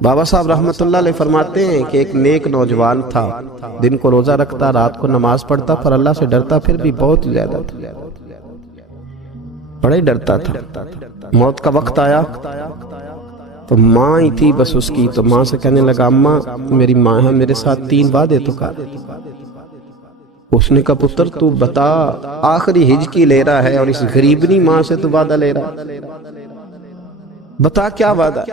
بابا صاحب رحمت اللہ علیہ فرماتے ہیں کہ ایک نیک نوجوان تھا، دن کو روزہ رکھتا، رات کو نماز پڑھتا، پر اللہ سے ڈرتا پھر بھی بہت زیادہ تھا، بڑا ہی ڈرتا تھا۔ موت کا وقت آیا تو ماں ہی تھی بس اس کی، تو ماں سے کہنے لگا اماں میری ماں ہے، میرے ساتھ 3 وعدے تو کر۔ اس نے کہا پتر تو بتا، آخری ہجکی لے رہا ہے اور اس غریبنی ماں سے تو وعدہ لے رہا، بتا کیا وعدہ۔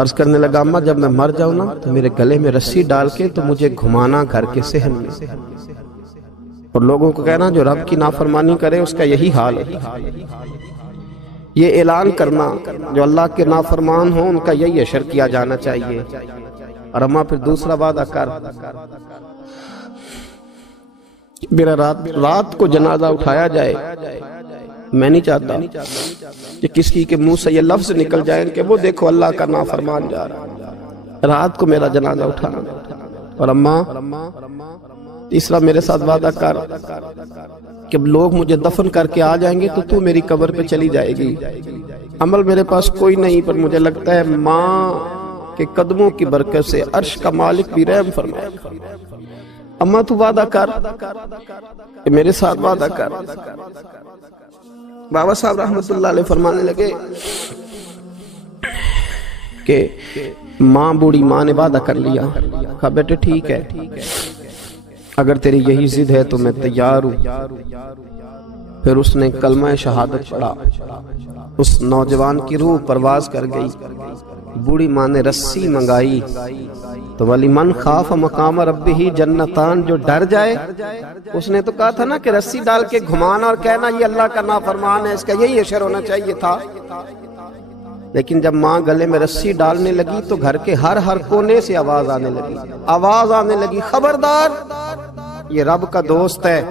عرض کرنے لگا اماں جب میں مر جاؤں نا تو میرے گلے میں رسی ڈال کے تو مجھے گھمانا گھر کے صحن میں، اور لوگوں کو کہنا جو رب کی نافرمانی کرے اس کا یہی حال ہے۔ یہ اعلان کرنا جو اللہ کے نافرمان ہوں ان کا یہی اشر کیا جانا چاہیے۔ اور اماں پھر دوسرا وعدہ کر، میرا رات کو جنازہ اٹھایا جائے، میں نہیں چاہتا کہ کسی کے منہ سے یہ لفظ نکل جائیں کہ وہ دیکھو اللہ کا نافرمان جا رہا، رات کو میرا جنازہ اٹھانا۔ اور اماں تیسرا میرے ساتھ وعدہ کر کہ لوگ مجھے دفن کر کے آ جائیں گے تو تو میری قبر پہ چلی جائے گی۔ عمل میرے پاس کوئی نہیں، پر مجھے لگتا ہے ماں کے قدموں کی برکت سے عرش کا مالک بھی رحم فرمائے۔ اماں تو وعدہ کر کہ میرے ساتھ وعدہ کر۔ بابا صاحب رحمت اللہ علیہ فرمانے لگے کہ ماں بوڑھی ماں نے وعدہ کر لیا، کہا بیٹے ٹھیک ہے، اگر تیری یہی ضد ہے تو میں تیار ہوں۔ پھر اس نے کلمہ شہادت پڑھا، اس نوجوان کی روح پرواز کر گئی۔ بوڑھی ماں نے رسی منگائی تو ولی من خاف مقام ربہ جنتان، جو ڈر جائے، اس نے تو کہا تھا نا کہ رسی ڈال کے گھمانا اور کہنا یہ اللہ کا نافرمان ہے، اس کا یہی اشر ہونا چاہیے تھا۔ لیکن جب ماں گلے میں رسی ڈالنے لگی تو گھر کے ہر کونے سے آواز آنے لگی خبردار یہ رب کا دوست ہے،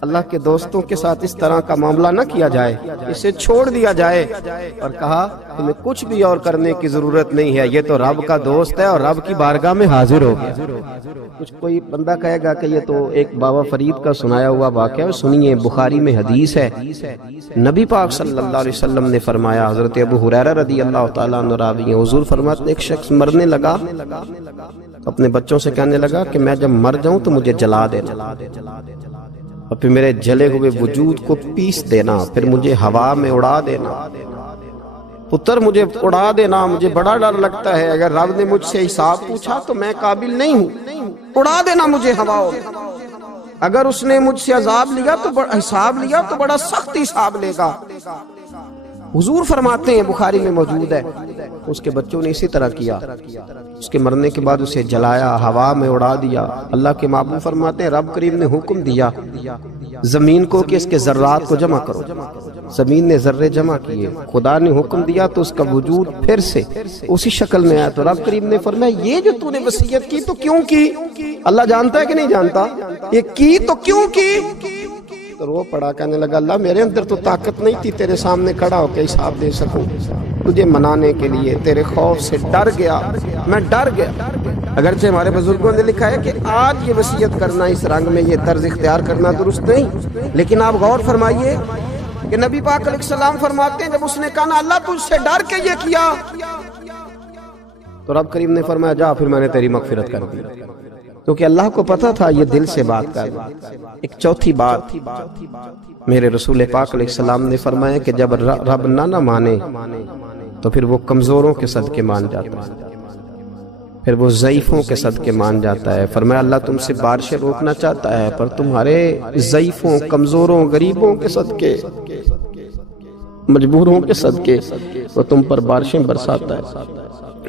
اللہ کے دوستوں کے ساتھ اس طرح کا معاملہ نہ کیا جائے، اسے چھوڑ دیا جائے۔ اور کہا تمہیں کچھ بھی اور کرنے کی ضرورت نہیں ہے، یہ تو رب کا دوست ہے اور رب کی بارگاہ میں حاضر ہو گیا۔ کچھ کوئی بندہ کہے گا کہ یہ تو ایک بابا فرید کا سنایا ہوا واقعہ ہے، سنیے بخاری میں حدیث ہے، نبی پاک صلی اللہ علیہ وسلم نے فرمایا، حضرت ابو ہریرہ رضی اللہ تعالیٰ عنہ راوی ہیں، حضور فرماتے ایک شخص مرنے لگا، اپنے بچوں سے کہنے لگا کہ میں جب مر جاؤں تو مجھے جلا دینا، اور پھر میرے جلے ہوئے وجود کو پیس دینا، پھر مجھے ہوا میں اڑا دینا۔ پتر مجھے اڑا دینا، مجھے بڑا ڈر لگتا ہے، اگر رب نے مجھ سے حساب پوچھا تو میں قابل نہیں ہوں، اڑا دینا مجھے ہواؤں میں۔ اگر اس نے مجھ سے عذاب لیا تو حساب لیا تو بڑا سخت حساب لے گا۔ حضور فرماتے ہیں بخاری میں موجود ہے، اس کے بچوں نے اسی طرح کیا، اس کے مرنے کے بعد اسے جلایا، ہوا میں اڑا دیا۔ اللہ کے محبوب فرماتے ہیں رب کریم نے حکم دیا زمین کو کہ اس کے ذرات کو جمع کرو، زمین نے ذرے جمع کیے، خدا نے حکم دیا تو اس کا وجود پھر سے اسی شکل میں آیا۔ تو رب کریم نے فرمایا یہ جو تو نے وصیت کی تو کیوں کی؟ اللہ جانتا ہے کہ نہیں جانتا؟ یہ کی تو کیوں کی؟ تو رو پڑا، کہنے لگا اللہ میرے اندر تو طاقت نہیں تھی تیرے سامنے کھڑا ہو کے حساب دے سکوں، تجھے منانے کے لیے تیرے خوف سے ڈر گیا، میں ڈر گیا۔ اگرچہ ہمارے بزرگوں نے لکھا ہے کہ آج یہ وصیت کرنا، اس رنگ میں یہ طرز اختیار کرنا درست نہیں، لیکن آپ غور فرمائیے کہ نبی پاک علیہ السلام فرماتے ہیں جب اس نے کہا نا اللہ تجھ سے ڈر کے یہ کیا، تو رب کریم نے فرمایا جا پھر میں نے تیری مغفرت کر دی، کیونکہ اللہ کو پتا تھا یہ دل سے بات کرنا۔ ایک چوتھی بات میرے رسول پاک علیہ السلام نے فرمایا کہ جب رب نہ مانے تو پھر وہ کمزوروں کے صدقے مان جاتا ہے، پھر وہ ضعیفوں کے صدقے مان جاتا ہے۔ فرمایا اللہ تم سے بارشیں روکنا چاہتا ہے پر تمہارے ضعیفوں، کمزوروں، غریبوں کے صدقے، مجبوروں کے صدقے وہ تم پر بارشیں برساتا ہے۔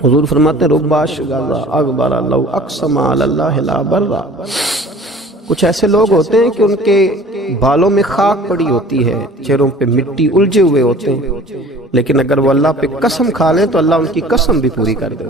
حضور فرماتے ہیں ربا شغالہ اغبر لو اقسم علی اللہ لا برا، کچھ ایسے لوگ ہوتے ہیں کہ ان کے بالوں میں خاک پڑی ہوتی ہے، چہروں پہ مٹی الجھے ہوئے ہوتے ہیں، لیکن اگر وہ اللہ پہ قسم کھا لیں تو اللہ ان کی قسم بھی پوری کر دے۔